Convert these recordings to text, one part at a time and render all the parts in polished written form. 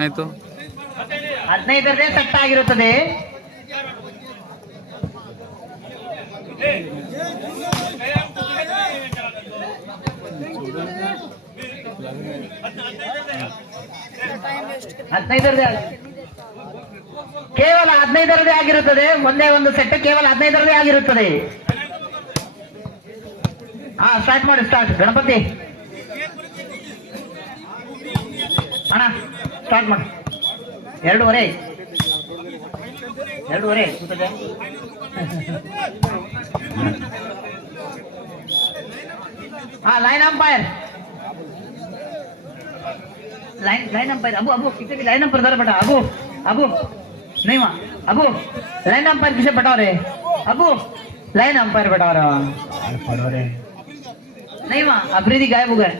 ಆಯ್ತು 15ನೇ ಸೆಟ್ ಆಗಿರುತ್ತದೆ. ಕೇವಲ 15ರದೇ ಆಗಿರುತ್ತದೆ. ಒಂದೇ ಒಂದು ಸೆಟ್ ಕೇವಲ 15ರದೇ ಆಗಿರುತ್ತದೆ. ಸ್ಟಾರ್ಟ್ ಮಾಡಿ. ಸ್ಟಾರ್ಟ್ ಗಣಪತಿ ಅಣ್ಣ ಸ್ಟಾರ್ಟ್ ಮಾಡಿ. 2:30 ಕೂತದೆ. लाइन अंपायर लाइन अंपायर अबू अबू किसी भी लाइन अंपायर दर बेटा अबू अबू नहीं वहाँ अबू लाइन अंपायर किसे बता रहे अबू लाइन अंपायर बता रहा पढ़ो रे नहीं वहाँ अफरीदी गायब हो गए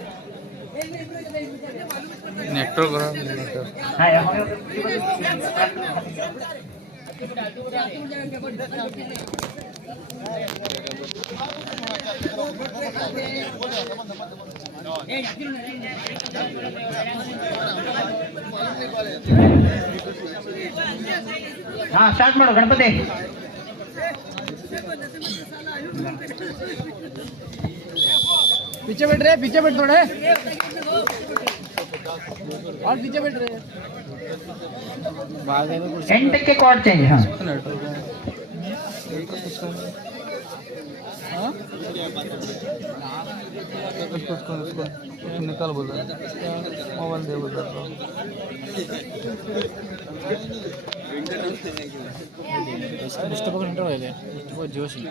नेटवर्क स्टार्ट मारो गणपति पीछे बैठ थोड़े और पीछे बैठ रहे एंड के कॉर्ड चेंज उसको निकाल बोल रहा मोबाइल दे बोल रहा जोशी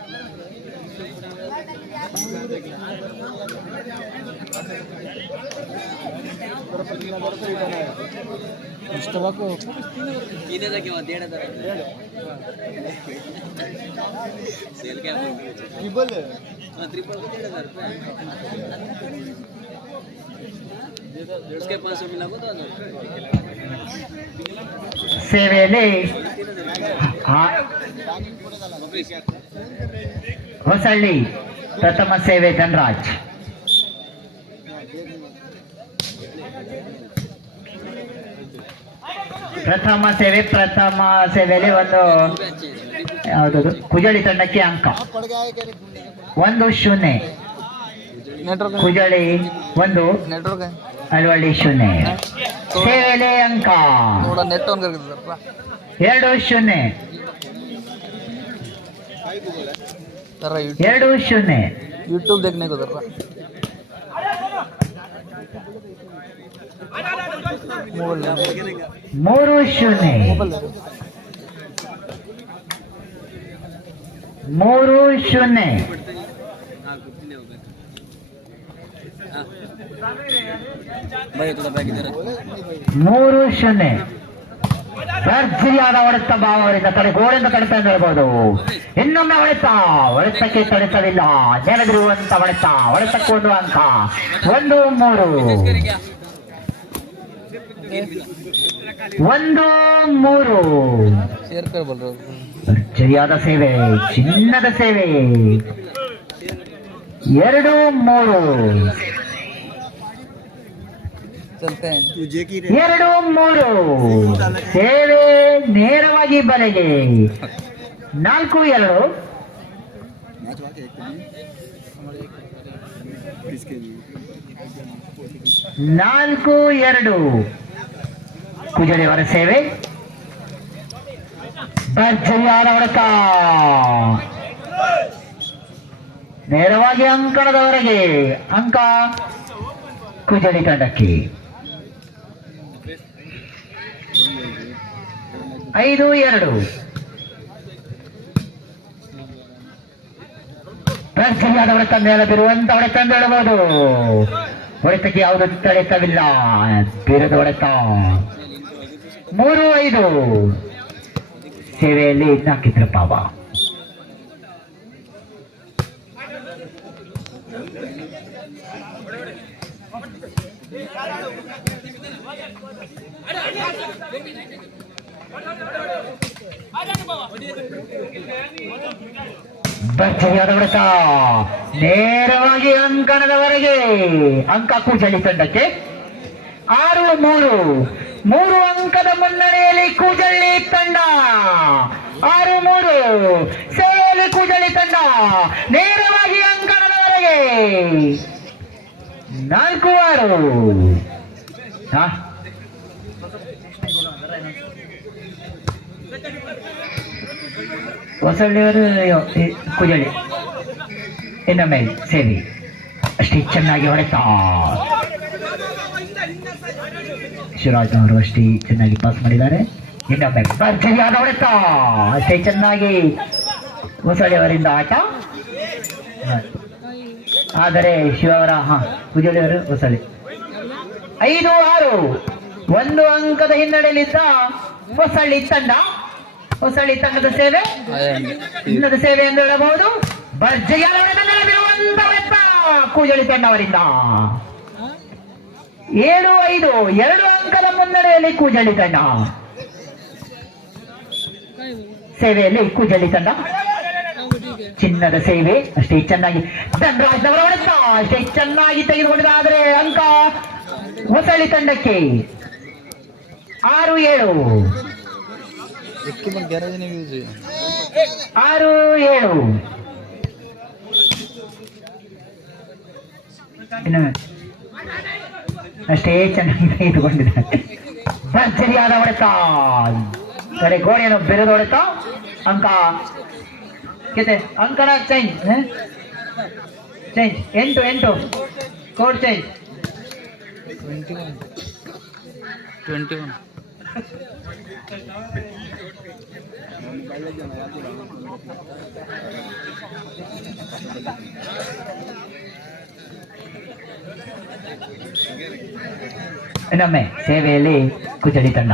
उसके 500 मिला को तो सेवेले ಹೊಸಳ್ಳಿ ಪ್ರಥಮ ಸೇವೆ ಧನರಾಜ್. ಪ್ರಥಮ ಸೇವೆಯಲ್ಲಿ ಒಂದು ಯಾವುದು ಕುಜಳಿ ತಂಡಕ್ಕೆ ಅಂಕ 1-0. ಕುಜಳಿ 1 ಅಲ್ವಳ್ಳಿ 0. ಸೇವೆಲೆ ಅಂಕ 2-0. 2-0. यूट्यूब देखने को 3-0. 3-0. ಭರ್ಜರಿಯಾದ ಹೊಡೆತ ಭಾವರಿಂದ ಗೋಡೆಯಿಂದ ತಡೆತ ಅಂತ ಹೇಳ್ಬೋದು. ಇನ್ನೊಮ್ಮೆ ಹೊಡೆತಕ್ಕೆ ತಡೆತವಿಲ್ಲ. ನೆಲದಿರುವಂತ ಹೊಡೆತಕ್ಕೆ 1 ಅಂಕ. 1-3. 1-3. ಭರ್ಜರಿಯಾದ ಸೇವೆ, ಚಿನ್ನದ ಸೇವೆ. 2-3. 2-3. ಸೇವೆ ನೇರವಾಗಿ ಬಲೆಗೆ. 4-2. 4-2. ಕುಜಳಿಯವರ ಸೇವೆ. ಭರ್ಜರಿಯಾದ ಹೊಡೆತ ನೇರವಾಗಿ ಅಂಕಣದವರೆಗೆ. ಅಂಕ ಕುಜಳಿ ತಂಡಕ್ಕೆ. 5-2. ಭರ್ಜರಿಯಾದ ಹೊಡೆತ ಮೇಲೆ ಬಿರುವಂತ ಹೊಡೆತ ಎಂದು ಹೇಳಬಹುದು. ಹೊಡೆತಕ್ಕೆ ಯಾವುದು ತಡೆತವಿಲ್ಲ. ಬೀರದ ಹೊಡೆತ. 3-5. ಸೇವೆಯಲ್ಲಿ ನಾಕಿದ್ರ ಪಾವ. ಭರ್ಜರಿಯಾದ ಹೊಡೆತ ನೇರವಾಗಿ ಅಂಕಣದವರೆಗೆ. ಅಂಕ ಕೂಜಳ್ಳಿ ತಂಡಕ್ಕೆ 6-3. 3 ಅಂಕದ ಮುನ್ನಡೆಯಲ್ಲಿ ಕೂಜಳ್ಳಿ ತಂಡ. 6-3 ಸೇವೆಯಲ್ಲಿ ಕೂಜಳ್ಳಿ ತಂಡ ನೇರವಾಗಿ ಅಂಕಣದವರೆಗೆ. 4-6. ಹೊಸಳ್ಳಿಯವರು ಕೂಜಳ್ಳಿ ಇನ್ನೊಮ್ಮೆ ಸೇರಿ ಅಷ್ಟೇ ಚೆನ್ನಾಗಿ ಹೊಡೆತ. ಶಿವರಾಜ್ ಅವರು ಅಷ್ಟೇ ಚೆನ್ನಾಗಿ ಪಾಸ್ ಮಾಡಿದ್ದಾರೆ. ಇನ್ನೊಮ್ಮೆ ಭರ್ಜರಿಯಾದ ಹೊಡೆತ ಅಷ್ಟೇ ಚೆನ್ನಾಗಿ ಹೊಸಳ್ಳಿಯವರಿಂದ ಆಟ. ಆದರೆ ಶಿವ ಅವರ ಕೂಜಳ್ಳಿಯವರು ಹೊಸಳ್ಳಿ 5-6. 1 ಅಂಕದ ಹಿನ್ನಡೆಯಲ್ಲಿದ್ದ ಹೊಸಳ್ಳಿ ತಂಡ. ಹೊಸಳ್ಳಿ ತಂಡದ ಸೇವೆ ಇನ್ನದ ಸೇವೆ ಎಂದು ಹೇಳಬಹುದು. ಭರ್ಜರಿಯಾದ ಹೊಡೆತ ಕೂಜಳ್ಳಿ ತಂಡ ಅವರಿಂದ 7-5. 2 ಅಂಕದ ಮುನ್ನಡೆಯಲ್ಲಿ ಕೂಜಳ್ಳಿ ತಂಡ. ಸೇವೆಯಲ್ಲಿ ಕೂಜಳ್ಳಿ ತಂಡ ಚಿನ್ನದ ಸೇವೆ ಅಷ್ಟೇ ಚೆನ್ನಾಗಿ ಧನರಾಜ್ನವರ ಹೊಡೆತ ಅಷ್ಟೇ ಚೆನ್ನಾಗಿ ತೆಗೆದುಕೊಂಡಿದೆ. ಆದರೆ ಅಂಕ ಹೊಸಳ್ಳಿ ತಂಡಕ್ಕೆ 6-7. 6-7. ಅಷ್ಟೇ ಚೆನ್ನಾಗಿ ತೆಗೆದುಕೊಂಡಿದ್ದಾರೆ. ಭರ್ಜರಿಯಾದ ಹೊಡೆತ ಕಡೆ ಗೋಡೆಯನ್ನು ಬೆರೆದ ಹೊಡೆತ. ಅಂಕ ಅಂಕಣ ಚೇಂಜ್ 8 ಕೋಡ್ ಚೇಂಜ್ 21. ಇನ್ನೊಮ್ಮೆ ಸೇವೆಯಲ್ಲಿ ಕೂಜಳ್ಳಿ ತಂಡ.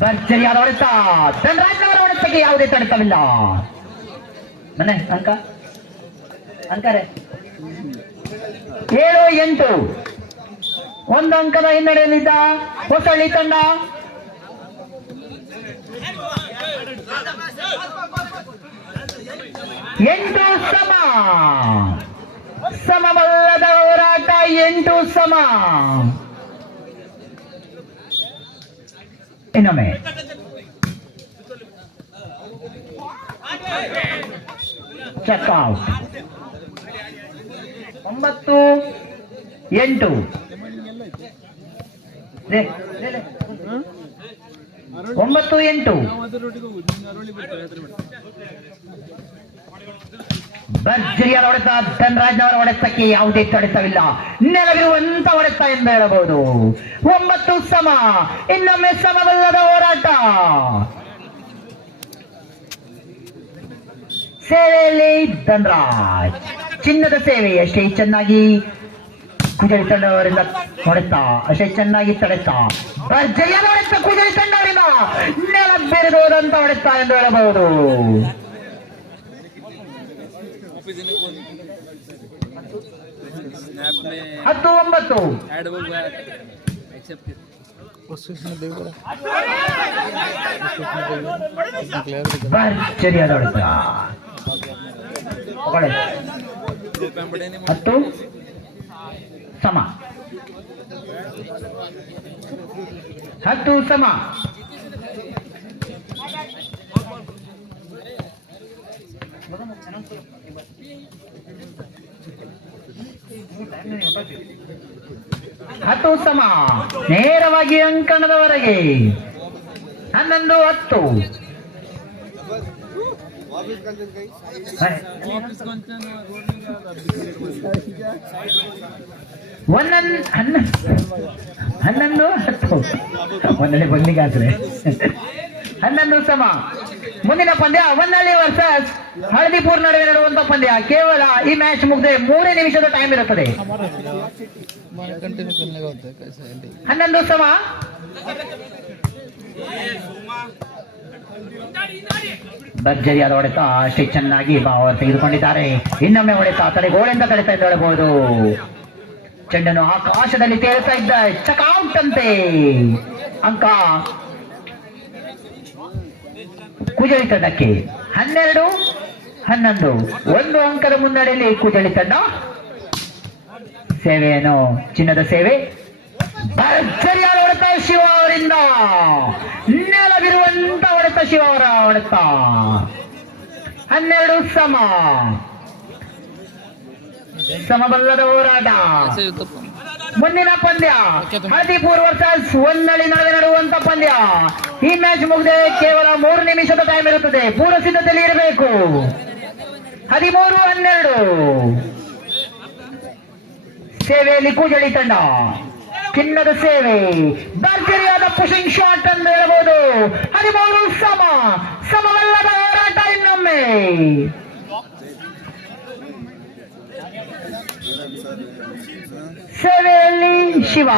ಭರ್ಜರಿಯಾದ ಹೊಡೆತ ಧನರಾಜ್ನವರ ಹೊಡೆತಕ್ಕೆ ಯಾವುದೇ ತಡೆತವಿಲ್ಲ. ಮನೆ ಅಂಕರೆ 7-8. 1 ಅಂಕದ ಹಿನ್ನಡೆಯಲ್ಲಿದ್ದ ಹೊಸಳ್ಳಿ ತಂಡ. 8 ಸಮವಲ್ಲದ ಹೋರಾಟ. 8 ಇನ್ನೊಮ್ಮೆ ಚೆಕ್ಔಟ್. 9-8. 9-8. ಭರ್ಜರಿಯಾದ ಹೊಡೆತ ಧನರಾಜ್ನವರ ಹೊಡೆತಕ್ಕೆ ಯಾವುದೇ ತಡೆತವಿಲ್ಲ. ನೆಲವಿರುವಂತ ಹೊಡೆತ ಎಂದು ಹೇಳಬಹುದು. 9 ಇನ್ನೊಮ್ಮೆ ಸಮವಲ್ಲದ ಹೋರಾಟ. ಸೇವೆಯಲ್ಲಿ ಧನರಾಜ್ ಚಿನ್ನದ ಸೇವೆ ಅಷ್ಟೇ ಚೆನ್ನಾಗಿ ಕೂಜಳ್ಳಿ ತಂಡವರಿಂದ ಹೊಡೆತ ಅಷ್ಟೇ ಚೆನ್ನಾಗಿ ತಡೆತ. ಭರ್ಜರಿಯಾದ ಹೊಡೆತ ಕೂಜಳ್ಳಿ ತಂಡವರಿಂದ ನೆಲ ಬೆರೆದು ಹೋದಂತ ಹೊಡೆತ ಎಂದು ಹೇಳಬಹುದು. 10-9. ಭರ್ಜರಿಯಾದ ಹೊಡೆತ 10-10. 10 ನೇರವಾಗಿ ಅಂಕಣದವರೆಗೆ. 11-10. 11-10 ಒಂದನೇ ಬಂದಿಗಾದ್ರೆ 11 ಮುಂದಿನ ಪಂದ್ಯ ಹೊನ್ನಳ್ಳಿ ವರ್ಸಸ್ ಹಳದಿಪುರ್ ನಡುವೆ ನಡೆಯುವಂತ ಪಂದ್ಯ. ಕೇವಲ ಈ ಮ್ಯಾಚ್ ಮುಗಿದ್ರೆ 3 ನಿಮಿಷದ ಟೈಮ್ ಇರುತ್ತದೆ. 11 ಭರ್ಜರಿಯಾದ ಹೊಡೆತ ಅಷ್ಟೇ ಚೆನ್ನಾಗಿ ಅವರು ತೆಗೆದುಕೊಂಡಿದ್ದಾರೆ. ಇನ್ನೊಮ್ಮೆ ಹೊಡೆತ ತಡೆ ಗೋಳೆಂದ ತಡೆತಾ ಎಂದು ಹೇಳಬಹುದು. ಚೆಂಡನ್ನು ಆಕಾಶದಲ್ಲಿ ತೇಲ್ತಾ ಇದ್ದ ಚಕೌಟ್ ಅಂತೆ. ಅಂಕ ಕೂಜಳ್ಳಿ ತಂಡಕ್ಕೆ 12 11 ಒಂದು ಅಂಕದ ಮುನ್ನಡೆಯಲ್ಲಿ ಕೂಜಳಿ ತಂಡ ಸೇವೆಯನ್ನು ಚಿನ್ನದ ಸೇವೆ ಭರ್ಜರಿಯಾದ ಹೊಡೆತ ಶಿವ ಅವರಿಂದ ನೆಲವಿರುವಂತ ಹೊಡೆತ ಶಿವ ಅವರ ಹೊಡೆತ 12 ಸಮಬಲ್ಲದ ಹೋರಾಟ. ಮುಂದಿನ ಪಂದ್ಯ ಹಳದಿಪುರ್ ವರ್ಸಸ್ ಹೊನ್ನಳ್ಳಿ ನಡುವೆ ನಡೆಯುವಂತ ಪಂದ್ಯ. ಈ ಮ್ಯಾಚ್ ಮುಗಿದೇ ಕೇವಲ 3 ನಿಮಿಷದ ಟೈಮ್ ಇರುತ್ತದೆ. ಪೂರ್ವ ಸಿದ್ಧತೆಯಲ್ಲಿ ಇರಬೇಕು. 13-12 ಸೇವೆಯಲ್ಲಿ ಕೂಜಳಿ ತಂಡ ಚಿನ್ನದ ಸೇವೆ ಭರ್ಜರಿಯಾದ ಪುಷಿಂಗ್ ಶಾಟ್ ಎಂದು ಹೇಳಬಹುದು. 13 ಸಮವಲ್ಲದ ಹೋರಾಟ. ಇನ್ನೊಮ್ಮೆ ಸೇವೆಯಲ್ಲಿ ಶಿವ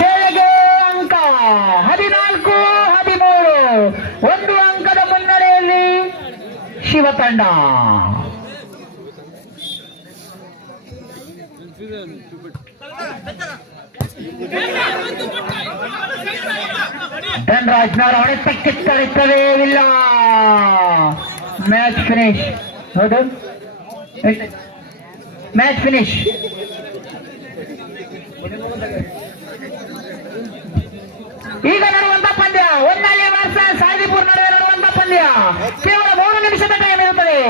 ಸೇವೆಗೆ ಅಂಕ 14-13 ಒಂದು ಅಂಕದ ಮುನ್ನಡೆಯಲ್ಲಿ ಶಿವ ತಂಡ. ಧನರಾಜ್ನವರ ಹೊಡೆತಕ್ಕೆ ತಡೆಯುತ್ತಲೇ ಇಲ್ಲ. Match finish. ಹೌದು, ಮ್ಯಾಚ್ ಫಿನಿಶ್. ಈಗ ನಡೆಯುವಂತ ಪಂದ್ಯ ಹೊನ್ನಳ್ಳಿ ವರ್ಸಸ್ ಹಳದಿಪುರ್ ನಡುವೆ ನಡೆಯುವಂತ ಪಂದ್ಯ. ಕೇವಲ 3 ನಿಮಿಷದ ಟೈಮ್ ಇರುತ್ತದೆ.